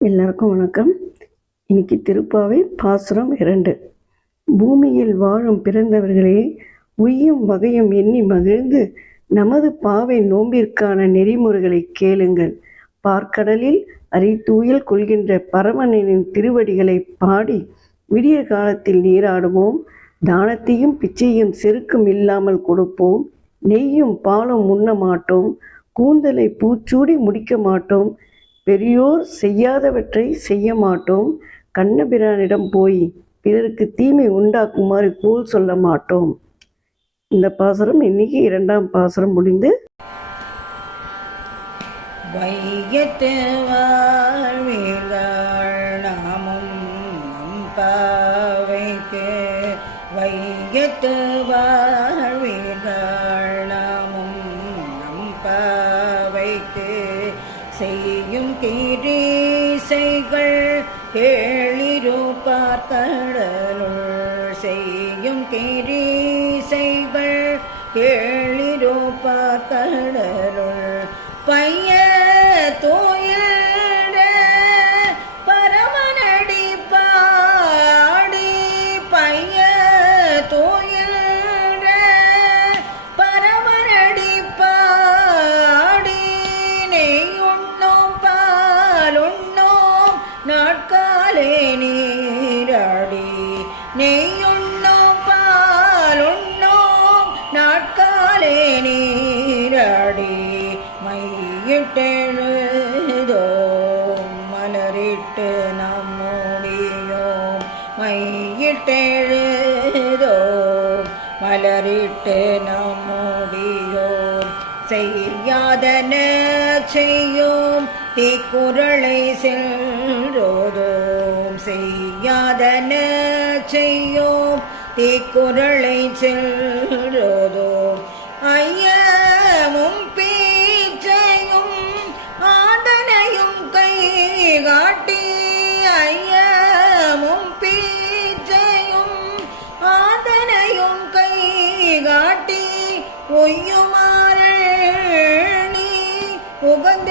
எல்லாருக்கும் வணக்கம். இன்னைக்கு திருப்பாவை பாசுரம் 2. பூமியில் வாழும் பிறந்தவர்களே, உய்யும் வகையும் எண்ணி மகிழ்ந்து நமது பாவை நோம்பிற்கான நெறிமுறைகளை கேளுங்கள். பார்க்கடலில் அரித்தூயல் கொள்கின்ற பரமனின் திருவடிகளை பாடி விடிய காலத்தில் நீராடுவோம். தானத்தையும் பிச்சையும் செருக்கும் இல்லாமல் கொடுப்போம். நெய்யும் பாலும் உண்ண மாட்டோம். கூந்தலை பூச்சூடி முடிக்க மாட்டோம். பெரியோர் செய்யாதவற்றை செய்ய மாட்டோம். கண்ணபிரானிடம் போய் பிறருக்கு தீமை உண்டாக்குமாறு கூல் சொல்ல மாட்டோம். இந்த பாசுரம் இன்னைக்கு 2ஆம் பாசுரம் முடிந்து. வையத்து வாழ்வீர்கள் நாமும் நம் பாவைக்கு, வையத்து வாழ்வீர்கள் நாமும் நம் பாவைக்கு, செய்யும் கிரீசைகள் கேளிருப்பார் கடலுள், செய்யும் கிரீசைகள் கேளிருப்பார் கடலுள், பைய தோயல்ற பரமனடி பாடி, பைய தோயல்ற பரமனடி பாடி, நெய்யுண்ணோம் பாலுண்ணோம் நாட்காலே நீராடி, நெய்யுண்ணோம் பாலுண்ணோம் நாட்காலே நீராடி, மையிட்டெழுதோம் மலரிட்டு நம்முடியோம், மையிட்டெழுதோம் மலரிட்டு நம்முடியோம், செய்யாதன செய்யோம் தீக்குறளை செல்ரோதோம், செய்யாதன செய்யோம் தீக்குறளை செல்ரோதோம், ஐயமும் பீச்சையும் ஆதனையும் கை காட்டி, ஐயமும் பீச்சையும் ஆதனையும் கை காட்டி, ஒய்யுமாறி உகந்த